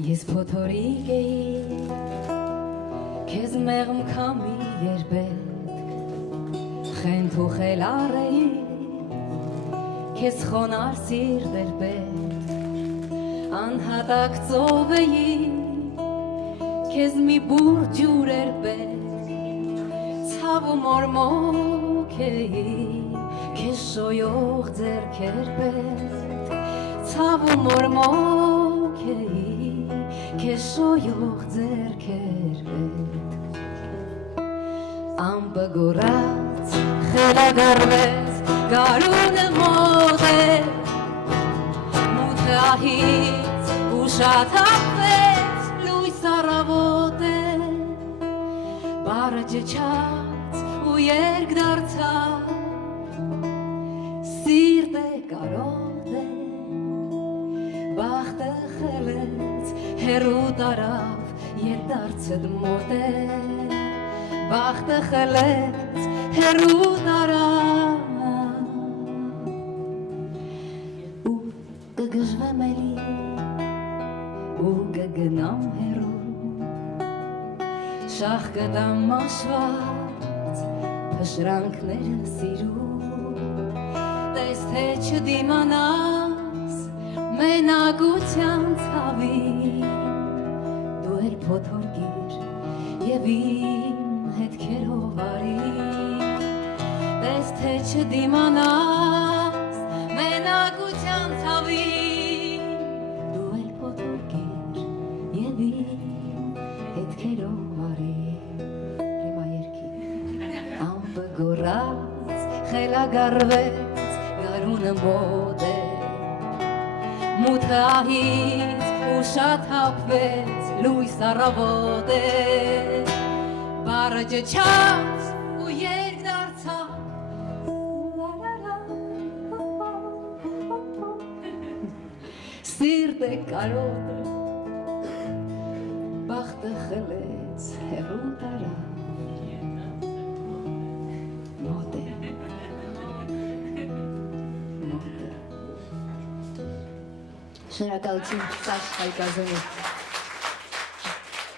Ես փոթորիկ էի քեզ մեղմ քամի երբեք խենթ ու խելառ էի քեզ խոնար սիրտ էր պետք անհատակ ծով էի քեզ մի բուր ջուր էր պետք ցավ ու մորմոք էի քեզ շոյող ձեռքեր պետք ցավ ու մորմոք էի քեզ շոյող ձեռքեր պետք ամպը գոռաց խելագարվեց գարունը մոտ է մութը ահից ուշաթափվեց լույս առավոտ է բարը ջջաց ու երկ դարձավ սիրտ է կարոտ է բախտը խելեց հեռու տարավ երբ դարձդ մոտ է բախտը խելեց հեռու տարավ ու կգժվեմ էլի ու կգնամ հեռու շախ կտամ մաշված փշրանքները սիրու տես թե չդիմանաս մենակության ցավին դու էլ փոթորկիր եւ իմ հետքերով արի տես թե չդիմանաս մենակության ցավին դու էլ փոթորկիր եւ իմ հետքերով արի հիմա երկի ամպը գոռաց խելագարվեց գարունը մոտ է մութը ահից ուշաթափվեց լույս առավոտ է բարը ջջաց ու երկ դարձավ սիրտ է կարոտ է բախտը խելեց հեռու տարավ մոտ է Շնորհակալություն Սաշ Հայկազյանի